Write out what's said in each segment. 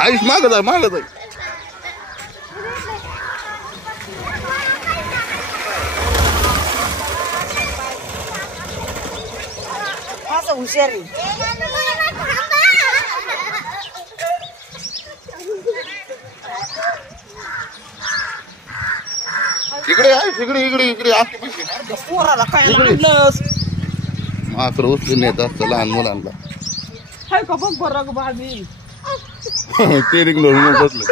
आयुष मागत आहे मागत आहे. हुशार इकडे आहे इकडे इकडे इकडे पोराला काय आणलंस मात्र उचलून येत असतं लहान मुलांना. हाय का बघ बरं भाभी ते रिंगलो बसलं.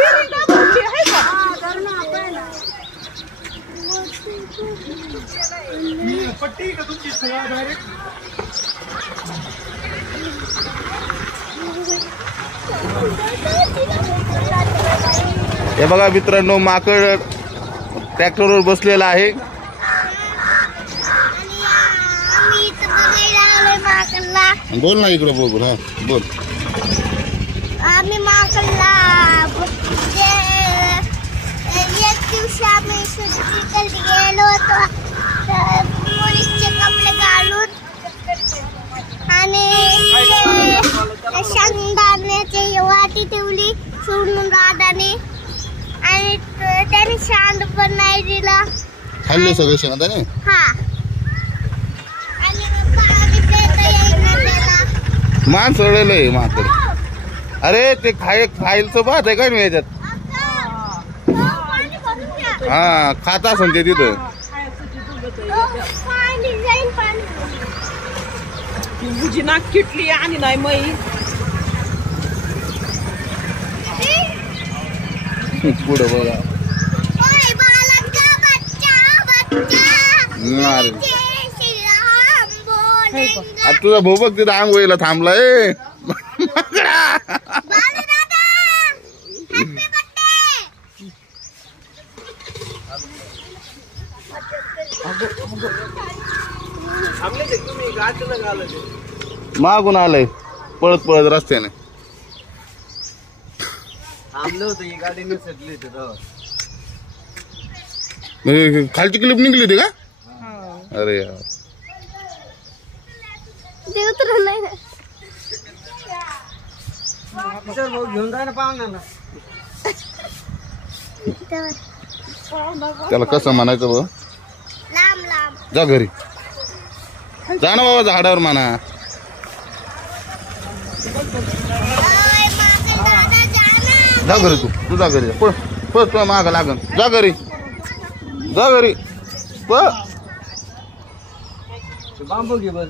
पट्टी का तुमची सगळा डायरेक्ट हे बघा मित्रांनो माकड ट्रॅक्टरवर बसलेला आहे. बोल ना इकडे बोल. हा बोल. आम्ही माकडला एक दिवशी आम्ही सुट्टीकडे गेलो होतो पोलीसचे कपडे घालून आणि शेंगदाण्याची वाटी ठेवली सोडून दादाने आणि त्याने शांत पण नाही दिला. खाल्ले सगळे शेंगदाणे. हा आणि आम्ही मान चढलेलं आहे माकड. अरे ते खायचं भात आहे काय मी याच्यात. हा खात असेल ते तिथं. तुझी नाक किटली आणि नाही मई पुढं बघा. तुझा भाऊ बघ तिथं आंघोळीला थांबलाय. मागून आलंय पळत पळत रस्त्याने. खालची क्लिप निघली होती का. अरे यार घेऊन जाय ना पाहुण्याला. त्याला कसं म्हणायचं बघ. जा घरी जा ना बाबा झाडावर म्हणा. जा घरी तू जा घरी पळ पळ तुला माग लागन. जा घरी जा घरी पळ. बांबू घे बर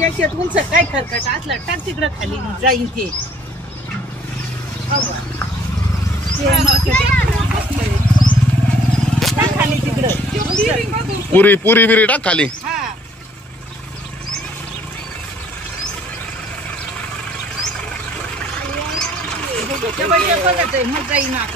याच्यात उंच काय खरकट असला टाक तिकडं खाली जाईल ते. खाली तिकडं पुरी पुरी बिरी टाक खाली. मग जाई ना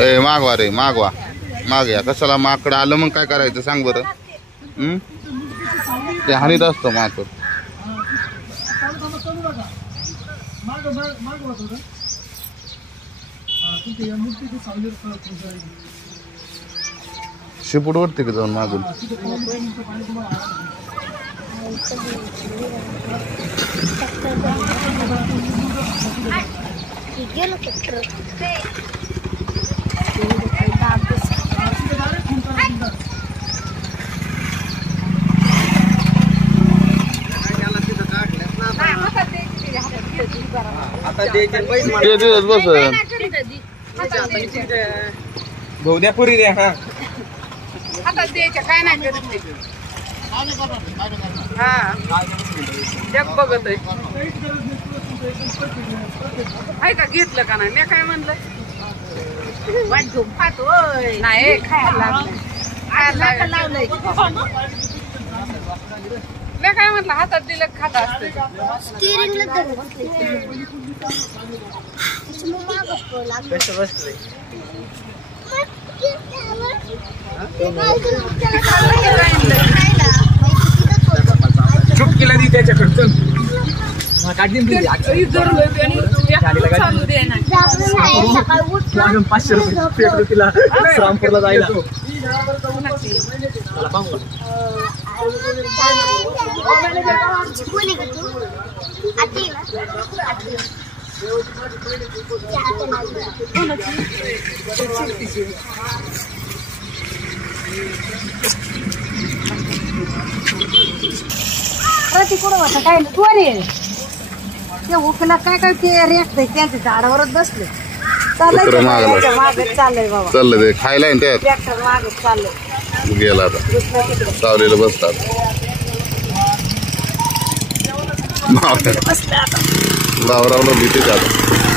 ए मागवा रे मागवा माग या. कशाला माकड आलं मग काय करायचं सांग बरं. ते हानीत असतं माकड. शिपूट वरती का जाऊन मागून. बस बहुद्या पुरी द्या. हा आता द्यायच्या काय नाही करत नाही. हा जग बघत आहे. आहे का घेतलं का नाही मी काय म्हणलं वाट घेऊन खातोय नाही खायला लावलंय मी काय म्हटलं हातात दिलं खाता असतं स्टिअरिंगला कसं बसलंय चुटकीला दी त्याच्याकडचं काढली चालू दे ना 500 रुपये पेट्रोल तिला श्रामपूरला जायला कुठं होतं काय त्वरे ते उकला काय काय ते रेखतय त्यांच्या झाडावरच बसले कुत्रं मागं मागे चाललंय बाबा चाललं ते खायला आहे ना त्यात ट्रॅक्टर मागे चाललंय गेला आता सावलीला बसतात बसले आता लावरावला भीतीच आता